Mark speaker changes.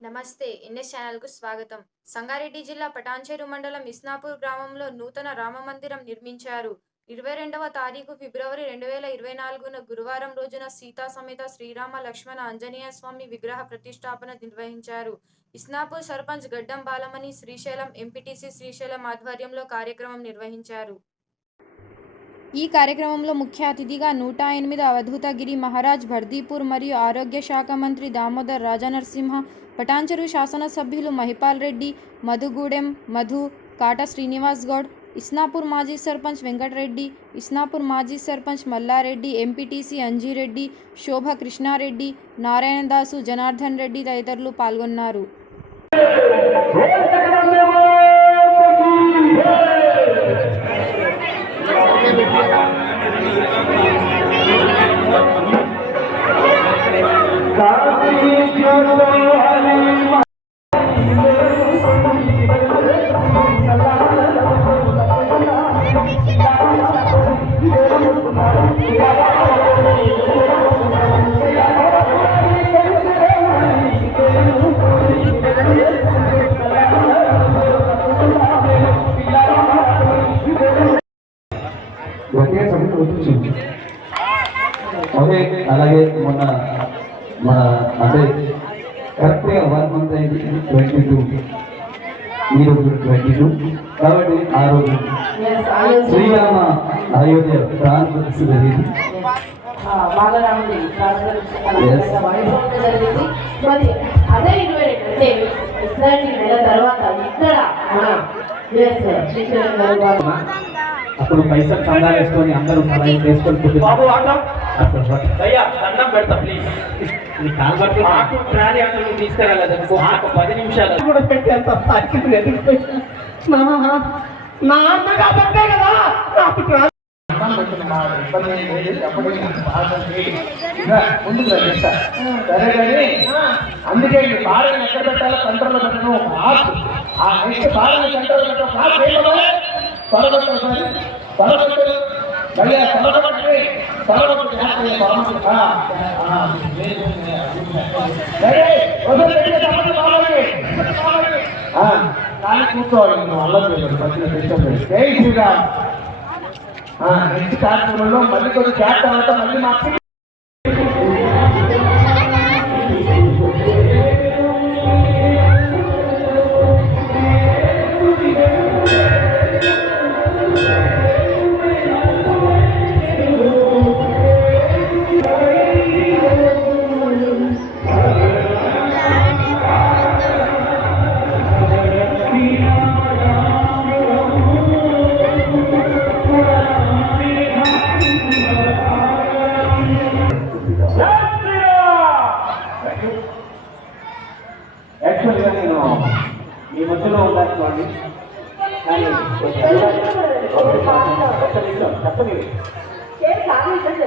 Speaker 1: నమస్తే ఎన్ఎస్ ఛానల్కు స్వాగతం. సంగారెడ్డి జిల్లా పటాన్చేరు మండలం ఇస్నాపూర్ గ్రామంలో నూతన రామ మందిరం నిర్మించారు. ఇరవై రెండవ తారీఖు ఫిబ్రవరి రెండు వేల ఇరవై నాలుగున గురువారం రోజున సీతా సమేత శ్రీరామ లక్ష్మణ ఆంజనేయ స్వామి విగ్రహ ప్రతిష్టాపన నిర్వహించారు. ఇస్నాపూర్ సర్పంచ్ గడ్డం బాలమణి శ్రీశైలం ఎంపీటీసీ శ్రీశైలం ఆధ్వర్యంలో కార్యక్రమం నిర్వహించారు. ఈ కార్యక్రమంలో ముఖ్య అతిథిగా నూట ఎనిమిది అవధూతగిరి మహారాజ్ భర్దీపూర్ మరియు ఆరోగ్య శాఖ మంత్రి దామోదర్ రాజనరసింహ పటాంచరు శాసనసభ్యులు మహిపాల్ రెడ్డి మధుగూడెం మధు కాట శ్రీనివాస్ గౌడ్ ఇస్నాపూర్ మాజీ సర్పంచ్ వెంకటరెడ్డి ఇస్నాపూర్ మాజీ సర్పంచ్ మల్లారెడ్డి ఎంపీటీసీ అంజీరెడ్డి శోభ కృష్ణారెడ్డి నారాయణదాసు జనార్దన్ రెడ్డి తదితరులు పాల్గొన్నారు.
Speaker 2: ఓకే అలాగే మొన్న మన అంటే కరెక్ట్గా వన్ మంత్ అయింది ట్వంటీ టూ. ఈ రోజు ట్వంటీ టూ. కాబట్టి ఆ రోజు శ్రీరామ అయోధ్య ప్రతిష్ఠ జరిగింది
Speaker 3: బాలరాముడి
Speaker 2: Yes.
Speaker 3: వైభవంగా జరిగింది. మరి అదే ఇరవై రెండు అంటే ఇస్రాయల్ నెల తర్వాత ఇక్కడ
Speaker 2: అప్పుడు పైసలు చందా వేసుకొని అందరూ సహాయం చేసుకొని.
Speaker 4: బాబు అయ్యా దండం పెడతా ప్లీజ్ ట్రాలీ అక్కడ తీసుకురాలేదు పది నిమిషాలు.
Speaker 5: కూడా పెట్టేంత నా అన్న కాబట్టే కదా? నాకు.
Speaker 2: సరే కానీ అందుకే ఈ ఎక్కడ పెట్టాలో కంట్రోల్లో పెట్టడం ఒక ఆ నెక్స్ట్ పెట్టడం ఒక ఆర్ట్ మళ్ళీ ఆ త్వరగొట్టి త్వరగొట్టు కానీ కూర్చోవాలి నువ్వు అల్లం పచ్చిన కార్యక్రమంలో మళ్ళీ కొన్ని క్యాప్ మళ్ళీ మాకు యాక్చువల్గా నేను మీ మధ్యలో ఉండాల్సి కానీ ఒక్క నిమిషం, చెప్పండి